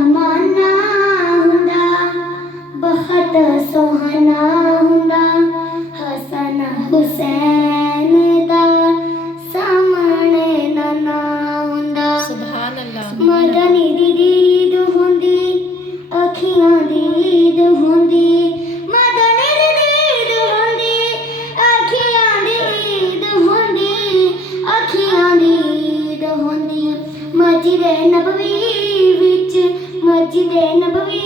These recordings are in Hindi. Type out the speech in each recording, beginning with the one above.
ਜ਼ਮਾਨਾ ਹੁੰਦਾ ਬਹੁਤ ਸੁਹਾਣਾ ਹੁੰਦਾ ਹਸਨ ਹੁਸੈਨ ਦਾ ਸਾਹਮਣੇ ਨਾ ਨਾ ਹੁੰਦਾ ਸੁਭਾਨ ਅੱਲਾਹ मदनी दी दीद हुंदी अखियां दी ईद हुंदी मदनी दी दीद हुंदी अखियां दी ईद हुंदी अखियां दी ईद हुंदी मस्जिद नबवी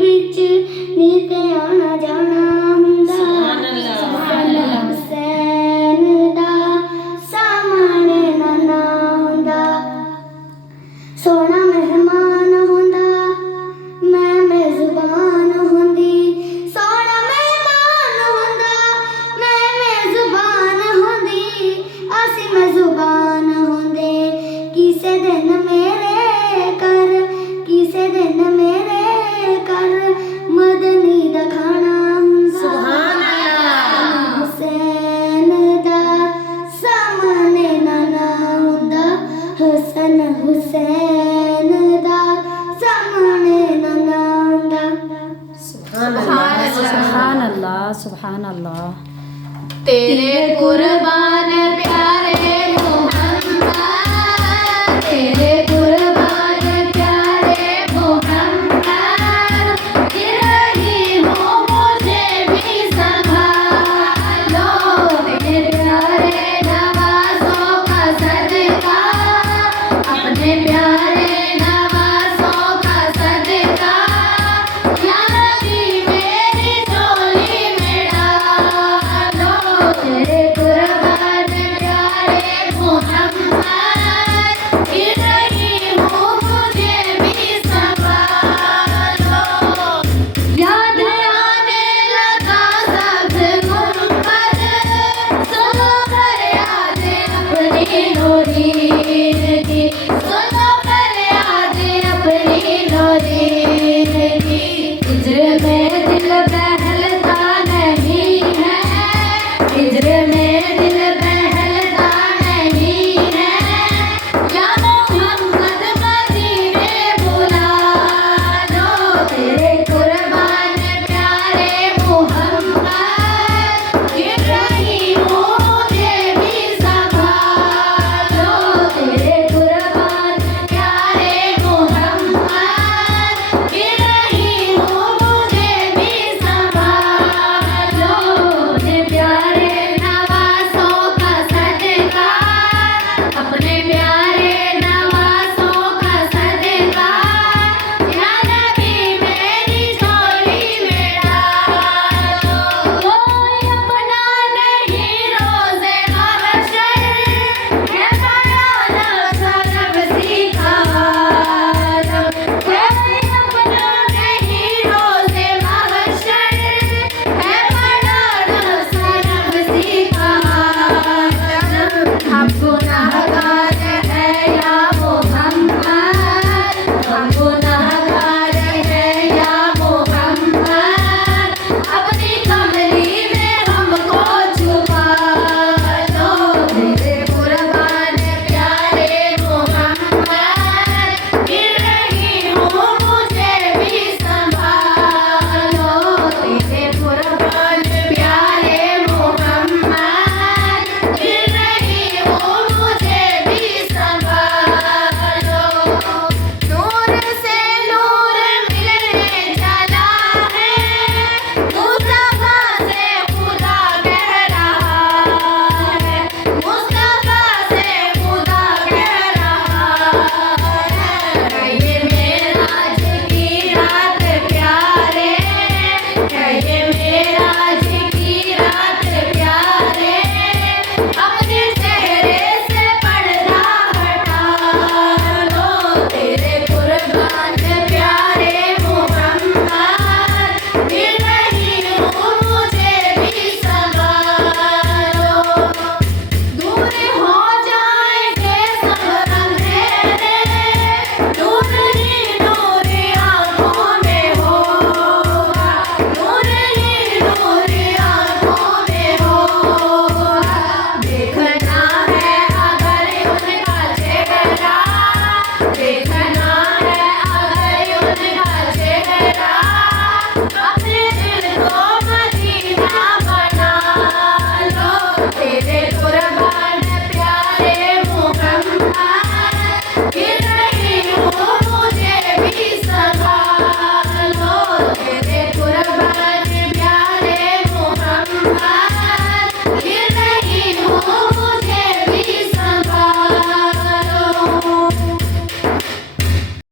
विच नीत आना जाना हुंदा सुभान अल्लाह हसन हुसैन दा सामने ना ना हुंदा सोना मेहमान हुंदा मैं मेज़बान हुंदी सोना मेहमान हुंदा मैं मेज़बान हुंदी असी मेज़बान हुंदे किसे दिन मेरे कर मदनी दा खाना हुंदा सुभान अल्लाह हुसैन दा सामने ना ना हुंदा हसन हुसैन दा सामने ना ना हुंदा सुभान अल्लाह सुभान अल्लाह सुभान अल्लाह तेरे कुर्बान